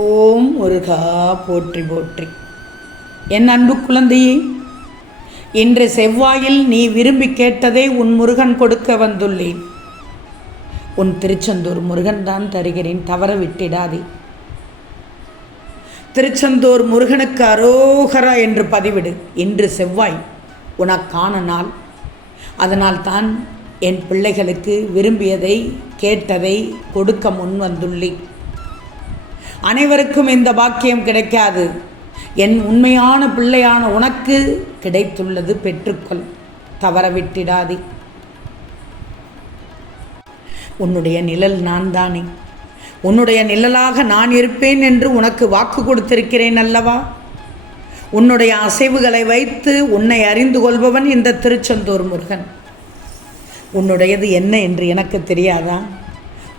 ஓம் முருகா போற்றி போற்றி. என் அன்பு குழந்தையே, இன்று செவ்வாயில் நீ விரும்பி கேட்டதை உன் முருகன் கொடுக்க வந்துள்ளேன். உன் திருச்செந்தூர் முருகன் தான் தருகிறேன், தவற விட்டிடாதே. திருச்செந்தூர் முருகனுக்கு அரோகரா என்று பதிவிடு. இன்று செவ்வாய் உனக்கான நாள். அதனால் தான் என் பிள்ளைகளுக்கு விரும்பியதை கேட்டதை கொடுக்க முன் வந்துள்ளேன். அனைவருக்கும் இந்த பாக்கியம் கிடைக்காது. என் உண்மையான பிள்ளையான உனக்கு கிடைத்துள்ளது, பெற்றுக்கொள், தவற விட்டிடாதே. உன்னுடைய நிழல் நான் தானே. உன்னுடைய நிழலாக நான் இருப்பேன் என்று உனக்கு வாக்கு கொடுத்திருக்கிறேன் அல்லவா? உன்னுடைய அசைவுகளை வைத்து உன்னை அறிந்து கொள்பவன் இந்த திருச்செந்தூர் முருகன். உன்னுடையது என்ன என்று எனக்கு தெரியாதா?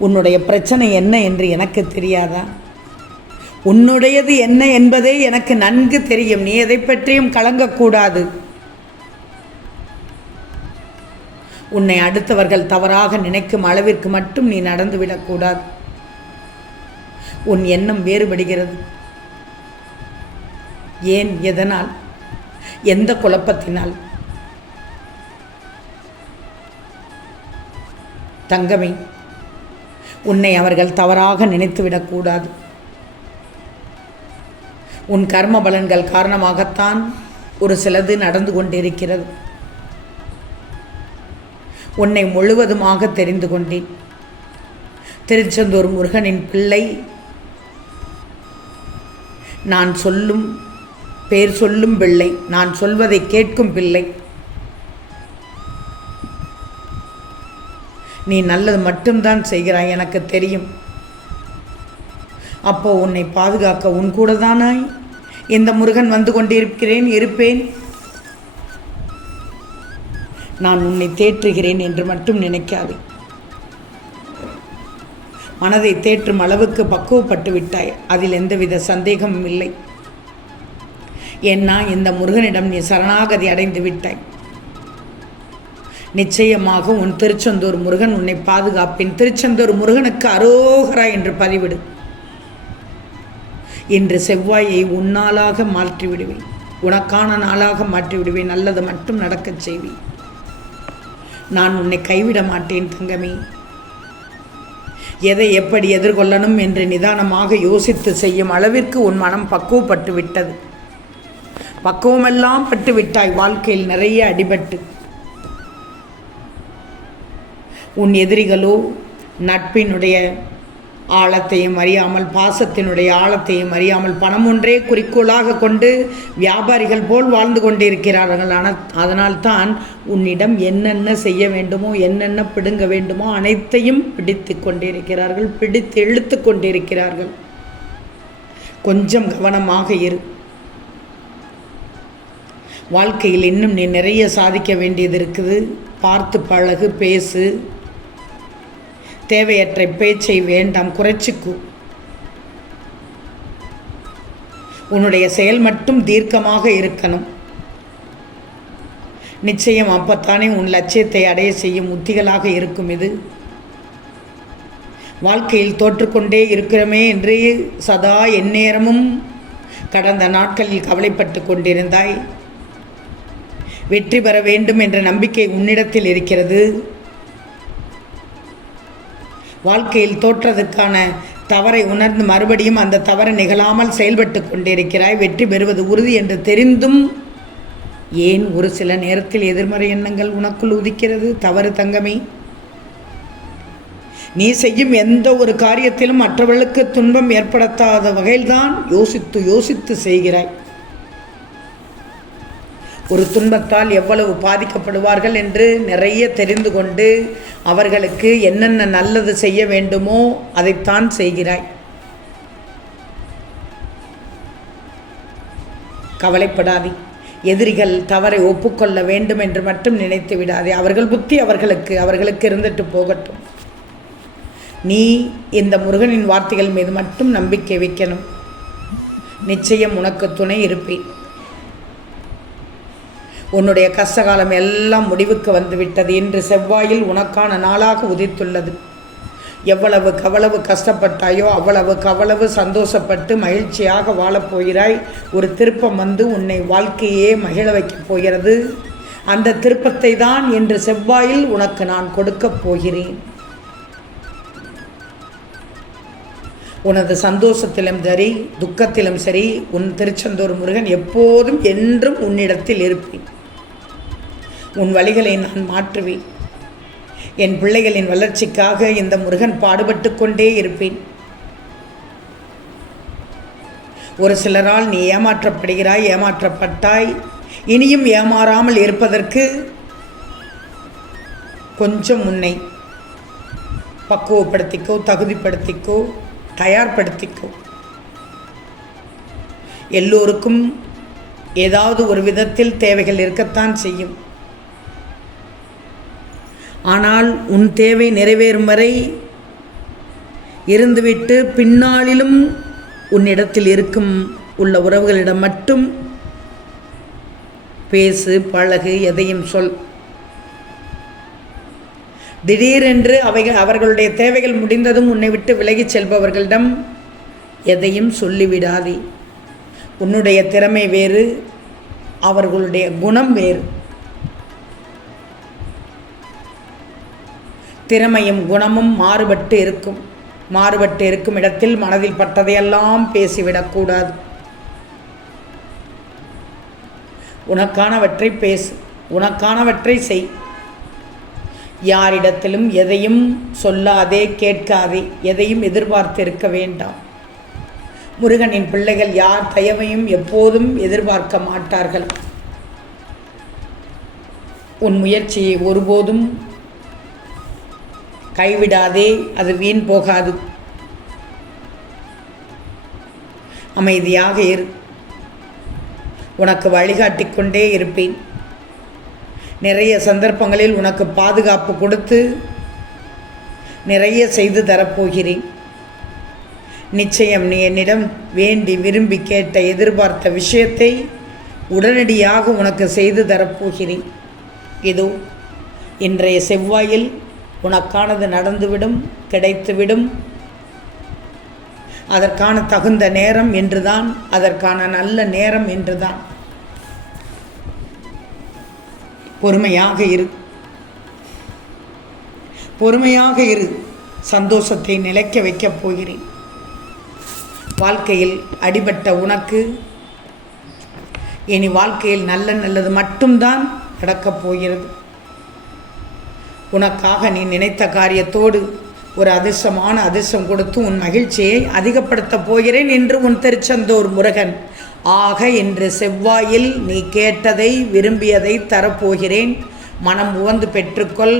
உன்னுடைய பிரச்சனை என்ன என்று எனக்கு தெரியாதா? உன்னுடையது என்ன என்பதே எனக்கு நன்கு தெரியும். நீ எதை பற்றியும் கலங்கக்கூடாது. உன்னை அடுத்தவர்கள் தவறாக நினைக்கும் அளவிற்கு மட்டும் நீ நடந்துவிடக்கூடாது. உன் எண்ணம் வேறுபடுகிறது. ஏன்? எதனால்? எந்த குழப்பத்தினால்? தங்கமே, உன்னை அவர்கள் தவறாக நினைத்துவிடக்கூடாது. உன் கர்ம பலன்கள் காரணமாகத்தான் ஒரு சிலது நடந்து கொண்டிருக்கிறது. உன்னை முழுவதுமாக தெரிந்து கொண்டேன். திருச்செந்தூர் முருகனின் பிள்ளை, நான் சொல்லும் பேர் சொல்லும் பிள்ளை, நான் சொல்வதை கேட்கும் பிள்ளை. நீ நல்லது மட்டும்தான் செய்கிறாய், எனக்கு தெரியும். அப்போ உன்னை பாதுகாக்க உன் கூட தானாய் இந்த முருகன் வந்து கொண்டிருக்கிறேன், இருப்பேன். நான் உன்னை தேற்றுகிறேன் என்று மட்டும் நினைக்காதே. மனதை தேற்றும் அளவுக்கு பக்குவப்பட்டு விட்டாய், அதில் எந்தவித சந்தேகமும் இல்லை. ஏன்னா இந்த முருகனிடம் நீ சரணாகதி அடைந்து விட்டாய். நிச்சயமாக உன் திருச்செந்தூர் முருகன் உன்னை பாதுகாப்பேன். திருச்செந்தூர் முருகனுக்கு அரோகரா என்று பதிவிடு. இன்று செவ்வாயை உன்னாலாக மாற்றிவிடுவேன், உனக்கான நாளாக மாற்றிவிடுவேன். நல்லது மட்டும் நடக்கச் செய்வேன். நான் உன்னை கைவிட மாட்டேன் தங்கமே. எதை எப்படி எதிர்கொள்ளணும் என்று நிதானமாக யோசித்து செய்யும் அளவிற்கு உன் மனம் பக்குவப்பட்டு விட்டது. பக்குவமெல்லாம் பட்டு விட்டாய். வாழ்க்கையில் நிறைய அடிபட்டு உன் எதிரிகளோ நட்பினுடைய ஆழத்தையும் அறியாமல், பாசத்தினுடைய ஆழத்தையும் அறியாமல், பணம் ஒன்றே குறிக்கோளாக கொண்டு வியாபாரிகள் போல் வாழ்ந்து கொண்டிருக்கிறார்கள். ஆனால் அதனால்தான் உன்னிடம் என்னென்ன செய்ய வேண்டுமோ, என்னென்ன பிடுங்க வேண்டுமோ அனைத்தையும் பிடித்து கொண்டிருக்கிறார்கள், பிடித்து இழுத்து கொண்டிருக்கிறார்கள். கொஞ்சம் கவனமாக இரு. வாழ்க்கையில் இன்னும் நீ நிறைய சாதிக்க வேண்டியது இருக்குது. பார்த்து பழகு, பேசு. தேவையற்ற பேச்சை வேண்டாம், குறைச்சிக்கு. உன்னுடைய செயல் மட்டும் தீர்க்கமாக இருக்கணும். நிச்சயம் அப்பத்தானே உன் லட்சியத்தை அடைய செய்யும் உத்திகளாக இருக்கும். இது வாழ்க்கையில் தோற்றுக்கொண்டே இருக்கிறோமே என்று சதா எந்நேரமும் கடந்த நாட்களில் கவலைப்பட்டு கொண்டிருந்தாய். வெற்றி பெற வேண்டும் என்ற நம்பிக்கை உன்னிடத்தில் இருக்கிறது. வாழ்க்கையில் தோற்றதுக்கான தவறை உணர்ந்து மறுபடியும் அந்த தவறு நிகழாமல் செயல்பட்டு கொண்டிருக்கிறாய். வெற்றி பெறுவது உறுதி என்று தெரிந்தும் ஏன் ஒரு சில நேரத்தில் எதிர்மறை எண்ணங்கள் உனக்குள் உதிக்கிறது? தவறு தங்கமே. நீ செய்யும் எந்த ஒரு காரியத்திலும் மற்றவர்களுக்கு துன்பம் ஏற்படுத்தாத வகையில்தான் யோசித்து யோசித்து செய்கிறாய். ஒரு துன்பத்தால் எவ்வளவு பாதிக்கப்படுவார்கள் என்று நிறைய தெரிந்து கொண்டு அவர்களுக்கு என்னென்ன நல்லது செய்ய வேண்டுமோ அதைத்தான் செய்கிறாய். கவலைப்படாதே. எதிரிகள் தவறை ஒப்புக்கொள்ள வேண்டும் என்று மட்டும் நினைத்து விடாதே. அவர்கள் புத்தி அவர்களுக்கு இருந்துட்டு போகட்டும். நீ இந்த முருகனின் வார்த்தைகள் மீது மட்டும் நம்பிக்கை வைக்கணும். நிச்சயம் உனக்கு துணை இருப்பேன். உன்னுடைய கஷ்டகாலம் எல்லாம் முடிவுக்கு வந்துவிட்டது. இன்று செவ்வாயில் உனக்கான நாளாக உதித்துள்ளது. எவ்வளவு கஷ்டப்பட்டாயோ அவ்வளவு சந்தோஷப்பட்டு மகிழ்ச்சியாக வாழப்போகிறாய். ஒரு திருப்பம் வந்து உன்னை வாழ்க்கையே மகிழ வைக்கப் போகிறது. அந்த திருப்பத்தை தான் இன்று செவ்வாயில் உனக்கு நான் கொடுக்கப் போகிறேன். உனது சந்தோஷத்திலும் சரி துக்கத்திலும் சரி உன் திருச்செந்தூர் முருகன் எப்போதும் என்றும் உன்னிடத்தில் இருப்பேன். உன் வழிகளை நான் மாற்றுவேன். என் பிள்ளைகளின் வளர்ச்சிக்காக இந்த முருகன் பாடுபட்டு கொண்டே இருப்பேன். ஒரு சிலரால் நீ ஏமாற்றப்படுகிறாய், ஏமாற்றப்பட்டாய். இனியும் ஏமாறாமல் இருப்பதற்கு கொஞ்சம் உன்னை பக்குவப்படுத்திக்கோ, தகுதிப்படுத்திக்கோ, தயார்படுத்திக்கோ. எல்லோருக்கும் ஏதாவது ஒரு விதத்தில் தேவைகள் இருக்கத்தான் செய்யும். ஆனால் உன் தேவை நிறைவேறும் வரை இருந்துவிட்டு பின்னாளிலும் உன்னிடத்தில் உள்ள உறவுகளிடம் மட்டும் பேசு, பழகு, எதையும் சொல். திடீரென்று அவர்களுடைய தேவைகள் முடிந்ததும் உன்னை விட்டு விலகிச் செல்பவர்களிடம் எதையும் சொல்லிவிடாதே. உன்னுடைய திறமை வேறு, அவர்களுடைய குணம் வேறு. திறமையும் குணமும் மாறுபட்டு இருக்கும் இடத்தில் மனதில் பட்டதையெல்லாம் பேசிவிடக்கூடாது. உனக்கானவற்றை பேசு, உனக்கானவற்றை செய். யாரிடத்திலும் எதையும் சொல்லாதே, கேட்காதே, எதையும் எதிர்பார்த்திருக்க வேண்டாம். முருகனின் பிள்ளைகள் யார் தயவையும் எப்போதும் எதிர்பார்க்க மாட்டார்கள். உன் முயற்சியை ஒருபோதும் கைவிடாதே, அது வீண் போகாது. அமைதியாக இரு. உனக்கு வழிகாட்டிக் கொண்டே இருப்பேன். நிறைய சந்தர்ப்பங்களில் உனக்கு பாதுகாப்பு கொடுத்து நிறைய செய்து தரப்போகிறேன். நிச்சயம் நீ என்னிடம் வேண்டி விரும்பி கேட்ட எதிர்பார்த்த விஷயத்தை உடனடியாக உனக்கு செய்து தரப்போகிறேன். இதோ இன்றைய செவ்வாயில் உனக்கானது நடந்துவிடும், கிடைத்துவிடும். அதற்கான தகுந்த நேரம் என்றுதான், அதற்கான நல்ல நேரம் என்றுதான். பொறுமையாக இரு, பொறுமையாக இரு. சந்தோஷத்தை நிலைக்க வைக்கப் போகிறேன். வாழ்க்கையில் அடிபட்ட உனக்கு இனி வாழ்க்கையில் நல்லது மட்டும்தான் நடக்கப் போகிறது. உனக்காக நீ நினைத்த காரியத்தோடு ஒரு அதிர்ஷ்டம் கொடுத்து உன் மகிழ்ச்சியை அதிகப்படுத்தப் போகிறேன் என்று உன் திருச்செந்தூர் முருகன். ஆக இன்று செவ்வாயில் நீ கேட்டதை விரும்பியதை தரப்போகிறேன். மனம் உவந்து பெற்றுக்கொள்.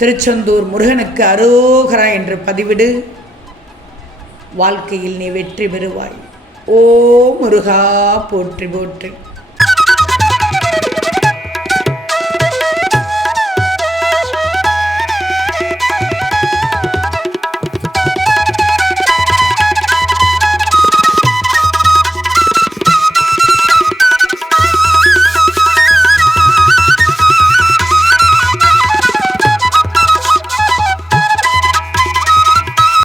திருச்செந்தூர் முருகனுக்கு அரோகரா என்று பதிவிடு. வாழ்க்கையில் நீ வெற்றி பெறுவாய். ஓ முருகா போற்றி போற்றி.